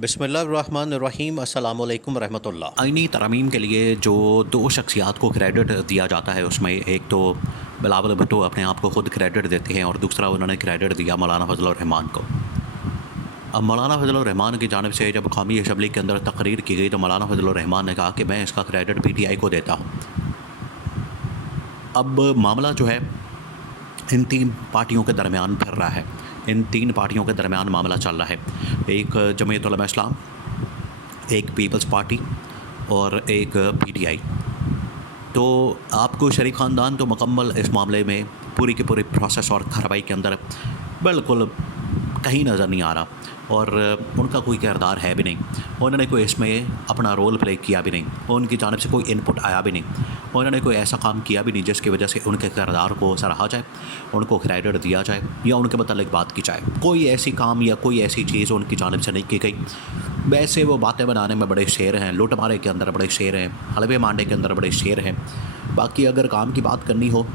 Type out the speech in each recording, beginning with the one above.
बिस्मिल्लाहिर्रहमानिर्रहीम अस्सलामु अलैकुम रहमतुल्लाह। आइनी तरमीम के लिए जो दो शख्सियात को क्रेडिट दिया जाता है उसमें एक तो बिलावल भुट्टो अपने आप को ख़ुद क्रेडिट देते हैं और दूसरा उन्होंने क्रेडिट दिया मौलाना फजल रहमान को। अब मौलाना फजल रहमान की जानिब से जब कौमी असम्बली के अंदर तकरीर की गई तो मौलाना फजल रहमान ने कहा कि मैं इसका क्रेडिट PTI को देता हूँ। अब मामला जो है इन तीन पार्टियों के दरमियान फिर रहा है, इन तीन पार्टियों के दरमियान मामला चल रहा है। एक जमीयत उलमा इस्लाम, एक पीपल्स पार्टी और एक PTI। तो आपको शरीफ ख़ानदान तो मुकम्मल इस मामले में पूरी की पूरी प्रोसेस और कार्रवाई के अंदर बिल्कुल कहीं नज़र नहीं आ रहा और उनका कोई किरदार है भी नहीं। उन्होंने कोई इसमें अपना रोल प्ले किया भी नहीं, उनकी जानिब से कोई इनपुट आया भी नहीं, उन्होंने कोई ऐसा काम किया भी नहीं जिसकी वजह से उनके किरदार को सराहा जाए, उनको क्रेडिट दिया जाए या उनके मतलब बात की जाए। कोई ऐसी काम या कोई ऐसी चीज़ उनकी जानिब से नहीं की गई। वैसे वो बातें बनाने में बड़े शेर हैं, लुट मारे के अंदर बड़े शेर हैं, हलवे मांडे के अंदर बड़े शेर हैं। बाकी अगर काम की बात करनी हो,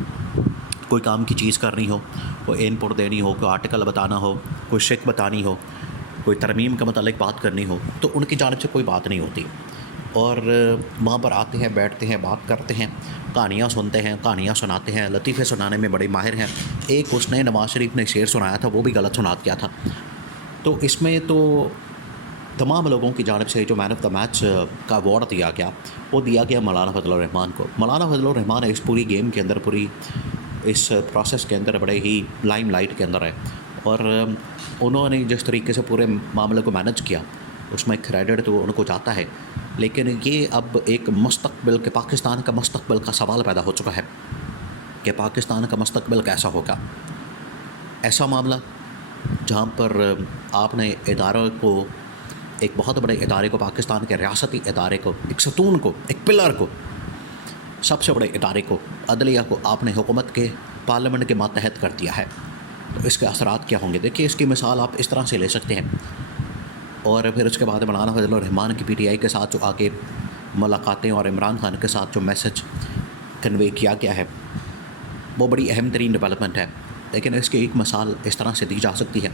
कोई काम की चीज़ करनी हो, कोई इनपुट देनी हो, कोई आर्टिकल बताना हो, कोई शिक बतानी हो, कोई तरमीम के मतलब बात करनी हो तो उनकी जानिब से कोई बात नहीं होती। और वहाँ पर आते हैं, बैठते हैं, बात करते हैं, कहानियाँ सुनते हैं, कहानियाँ सुनाते हैं, लतीफ़े सुनाने में बड़े माहिर हैं। एक उसने नवाज़ शरीफ ने शेर सुनाया था, वो भी गलत सुना दिया था। तो इसमें तो तमाम लोगों की जानिब से जो मैन ऑफ द मैच का अवार्ड दिया गया वो दिया गया मौलाना फजल रहमान को। मौलाना फजल रहमान इस पूरी गेम के अंदर, पूरी इस प्रोसेस के अंदर बड़े ही लाइमलाइट के अंदर है और उन्होंने जिस तरीके से पूरे मामले को मैनेज किया उसमें क्रेडिट तो उनको जाता है। लेकिन ये अब एक मुस्तकबिल के, पाकिस्तान का मुस्तकबिल का सवाल पैदा हो चुका है कि पाकिस्तान का मुस्तकबिल कैसा होगा। ऐसा मामला जहाँ पर आपने इदारों को, एक बहुत बड़े इदारे को, पाकिस्तान के रियासती इदारे को, एक सतून को, एक पिलर को, सबसे बड़े इदारे को, अदलिया को आपने हुकूमत के, पार्लियामेंट के मातहत कर दिया है। तो इसके असरात क्या होंगे? देखिए, इसकी मिसाल आप इस तरह से ले सकते हैं। और फिर उसके बाद मौलाना फजल रहमान की PTI के साथ जो आगे मुलाकातें और इमरान खान के साथ जो मैसेज कन्वे किया गया है वो बड़ी अहम तरीन डेवलपमेंट है। लेकिन इसकी एक मिसाल इस तरह से दी जा सकती है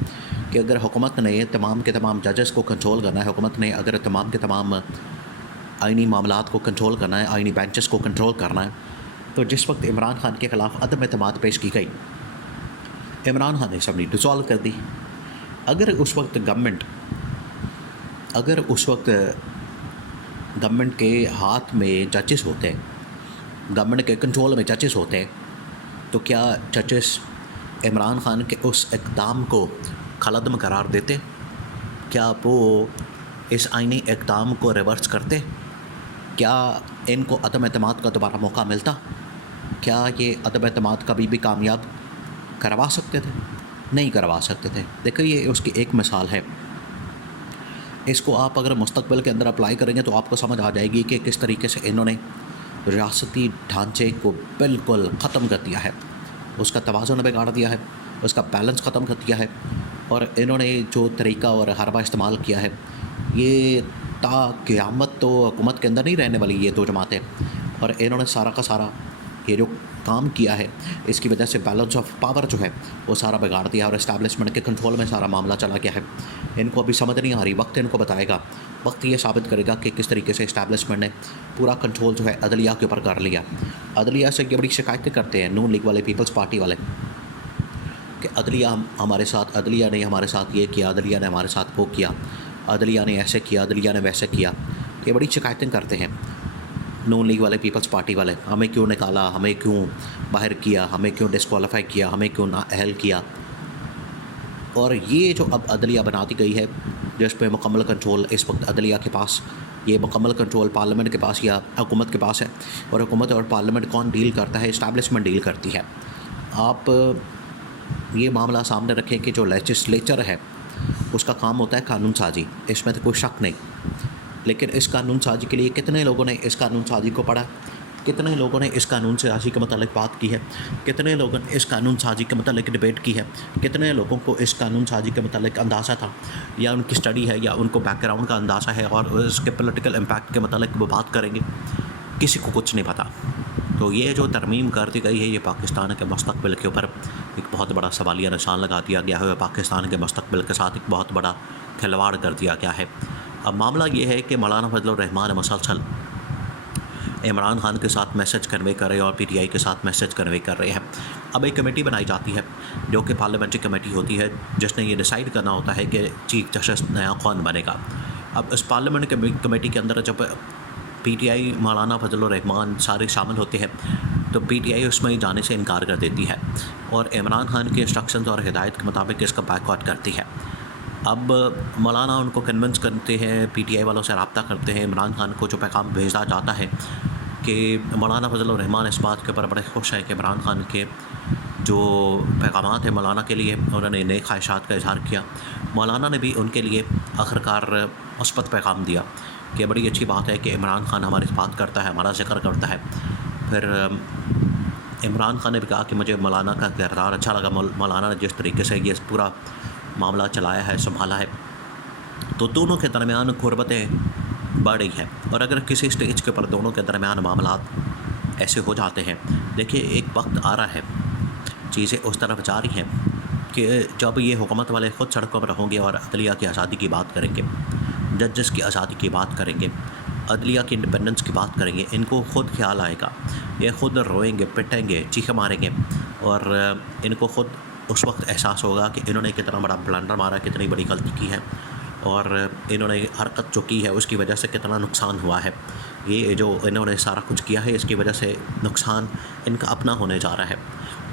कि अगर हुकूमत ने तमाम के तमाम जजेस को कंट्रोल करना है, हुकूमत ने अगर तमाम के तमाम आइनी मामलात को कंट्रोल करना है, आइनी बेंचेस को कंट्रोल करना है, तो जिस वक्त इमरान खान के ख़िलाफ़ अदम एतमाद पेश की गई, इमरान खान ने असम्बली डिसॉल्व कर दी। अगर उस वक्त गवर्नमेंट के हाथ में जजेस होते हैं, गवर्नमेंट के कंट्रोल में जजेस होते हैं, तो क्या जजेस इमरान खान के उस इक़दाम को खलअदम करार देते? क्या वो इस आइनी इक़दाम को रिवर्स करते? क्या इनको अदम एतमाद का दोबारा मौका मिलता? क्या ये अदम एतमाद कभी भी कामयाब करवा सकते थे? नहीं करवा सकते थे। देखिए, ये उसकी एक मिसाल है। इसको आप अगर मुस्तकबिल के अंदर अप्लाई करेंगे तो आपको समझ आ जाएगी कि किस तरीके से इन्होंने रियासती ढांचे को बिल्कुल ख़त्म कर दिया है, उसका तवाज़ुन बिगाड़ दिया है, उसका बैलेंस ख़त्म कर दिया है। और इन्होंने जो तरीक़ा और हरबा इस्तेमाल किया है, ये ता क़यामत तो हुकूमत के अंदर नहीं रहने वाली ये दो जमातें। और इन्होंने सारा का सारा ये जो काम किया है, इसकी वजह से बैलेंस ऑफ पावर जो है वो सारा बिगाड़ दिया और इस्टेब्लिशमेंट के कंट्रोल में सारा मामला चला गया है। इनको अभी समझ नहीं आ रही, वक्त इनको बताएगा, वक्त ये साबित करेगा कि किस तरीके से इस्टेब्लिशमेंट ने पूरा कंट्रोल जो है अदलिया के ऊपर कर लिया। अदलिया से ये बड़ी शिकायतें करते हैं नून लीग वाले, पीपल्स पार्टी वाले, कि अदलिया हमारे साथ, अदलिया ने हमारे साथ ये किया, अदलिया ने हमारे साथ वो किया, अदलिया ने ऐसे किया, अदलिया ने वैसे किया। ये बड़ी शिकायतें करते हैं नून लीग वाले, पीपल्स पार्टी वाले, हमें क्यों निकाला, हमें क्यों बाहर किया, हमें क्यों डिस्क्वालीफाई किया, हमें क्यों नाअहल किया। और ये जो अब अदलिया बना दी गई है, जिस पे मुकम्मल कंट्रोल इस वक्त अदलिया के पास, ये मुकम्मल कंट्रोल पार्लियामेंट के पास या हुकूमत के पास है। और हुकूमत और पार्लियामेंट कौन डील करता है? इस्टेब्लिशमेंट डील करती है। आप ये मामला सामने रखें कि जो लेजिस्लेचर है उसका काम होता है कानून साजी, इसमें तो कोई शक नहीं। लेकिन इस कानून साजी के लिए कितने लोगों ने इस कानून साजी को पढ़ा, कितने लोगों ने इस कानून साजी के मतलब बात की है, कितने लोगों ने इस कानून साजी के मतलब डिबेट की है, कितने लोगों को इस कानून साजी के मतलब अंदाज़ा था या उनकी स्टडी है या उनको बैकग्राउंड का अंदाज़ा है और उसके पॉलिटिकल इम्पैक्ट के मतलब वो बात करेंगे? किसी को कुछ नहीं पता। तो ये जो तरमीम कर दी गई है, ये पाकिस्तान के मुस्तकबिल के ऊपर एक बहुत बड़ा सवालिया निशान लगा दिया गया है। पाकिस्तान के मुस्तकबिल के साथ एक बहुत बड़ा खिलवाड़ कर दिया गया है। अब मामला ये है कि मौलाना फजल रहमान मुसलसल इमरान खान के साथ मैसेज कन्वे कर रहे हैं और पीटीआई के साथ मैसेज कन्वे कर रहे हैं। अब एक कमेटी बनाई जाती है जो कि पार्लियामेंट्री कमेटी होती है, जिसने ये डिसाइड करना होता है कि चीफ जस्टिस नया कौन बनेगा। अब इस पार्लियामेंट कमेटी के अंदर जब पीटीआई, मौलाना फजल रहमान सारे शामिल होते हैं तो पीटीआई उसमें जाने से इनकार कर देती है और इमरान खान के इंस्ट्रक्शंस और हिदायत के मुताबिक इसका बैकआउट करती है। अब मौलाना उनको कन्विंस करते हैं, पीटीआई वालों से रब्ता करते हैं, इमरान खान को जो पैगाम भेजा जाता है कि मौलाना फजल रहमान इस बात के ऊपर बड़े खुश हैं कि इमरान खान के जो पैगामात हैं मौलाना के लिए, उन्होंने नए ख्वाहिशात का इजहार किया। मौलाना ने भी उनके लिए आखिरकार मुस्बत पैगाम दिया कि बड़ी अच्छी बात है कि इमरान खान हमारी बात करता है, हमारा जिक्र करता है। फिर इमरान खान ने भी कहा कि मुझे मौलाना का किरदार अच्छा लगा, मौलाना ने जिस तरीके से ये पूरा मामला चलाया है, संभाला है। तो दोनों के दरमियान क़ुर्बतें बढ़ रही हैं और अगर किसी स्टेज के ऊपर दोनों के दरमियान मामला ऐसे हो जाते हैं, देखिए एक वक्त आ रहा है, चीज़ें उस तरफ जा रही हैं कि जब ये हुकूमत वाले ख़ुद सड़कों पर होंगे और अदलिया की आज़ादी की बात करेंगे, जजेस की आज़ादी की बात करेंगे, अदलिया की इंडिपेंडेंस की बात करेंगे, इनको ख़ुद ख्याल आएगा, ये ख़ुद रोएंगे, पिटेंगे, चीखें मारेंगे और इनको ख़ुद उस वक्त एहसास होगा कि इन्होंने कितना बड़ा ब्लंडर मारा, कितनी बड़ी गलती की है और इन्होंने हरकत जो की है उसकी वजह से कितना नुकसान हुआ है। ये जो इन्होंने सारा कुछ किया है इसकी वजह से नुकसान इनका अपना होने जा रहा है।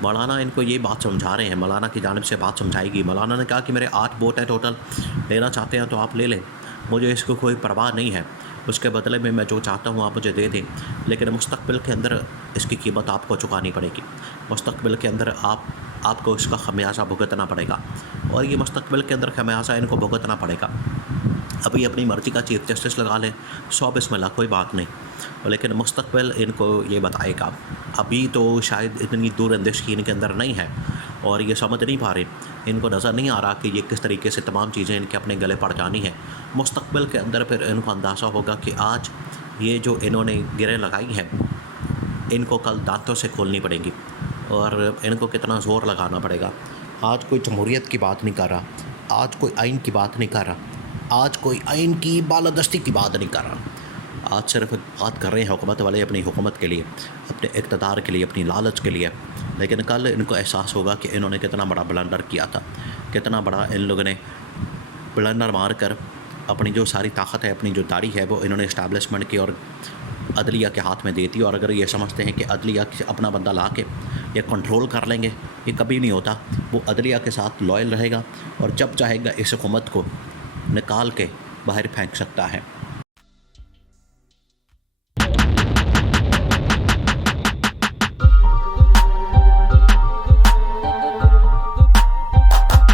मौलाना इनको ये बात समझा रहे हैं, मौलाना की जानिब से बात समझाएगी। मौलाना ने कहा कि मेरे 8 वोट हैं टोटल, लेना चाहते हैं तो आप ले लें, मुझे इसको कोई परवाह नहीं है, उसके बदले में मैं जो चाहता हूँ आप मुझे दे दें, लेकिन मुस्तक़बिल के अंदर इसकी कीमत आपको चुकानी पड़ेगी, मुस्तक़बिल के अंदर आपको इसका खमियाजा भुगतना पड़ेगा और ये मुस्तक़बिल के अंदर खमियाजा इनको भुगतना पड़ेगा। अभी अपनी मर्ज़ी का चीफ जस्टिस लगा लें, 100 बिस्मिल्लाह, कोई बात नहीं, लेकिन मुस्तक़बिल इनको ये बताएगा। अभी तो शायद इतनी दूरअंदेशी इनके अंदर नहीं है और ये समझ नहीं पा रहे, इनको नज़र नहीं आ रहा कि ये किस तरीके से तमाम चीज़ें इनके अपने गले पड़ जानी है। मुस्तक़बिल के अंदर फिर इनको अंदाज़ा होगा कि आज ये जो इन्होंने गिरें लगाई हैं इनको कल दांतों से खोलनी पड़ेंगी और इनको कितना ज़ोर लगाना पड़ेगा। आज कोई जमहूरियत की बात नहीं कर रहा, आज कोई आइन की बात नहीं कर रहा, आज कोई आइन की बालादस्ती की बात नहीं कर रहा, आज सिर्फ बात कर रहे हैं हुकूमत वाले अपनी हुकूमत के लिए, अपने इक़्तिदार के लिए, अपनी लालच के लिए। लेकिन कल इनको एहसास होगा कि इन्होंने कितना बड़ा ब्लंडर किया था, कितना बड़ा इन लोगों ने ब्लंडर मार कर अपनी जो सारी ताकत है, अपनी जो दाढ़ी है, वो इन्होंने इस्टेब्लिशमेंट की और अदलिया के हाथ में दे दी। और अगर ये समझते हैं कि अदलिया अपना बंदा ला के ये कंट्रोल कर लेंगे, ये कभी नहीं होता। वो अदलिया के साथ लॉयल रहेगा और जब चाहेगा इस हुकूमत को निकाल के बाहर फेंक सकता है।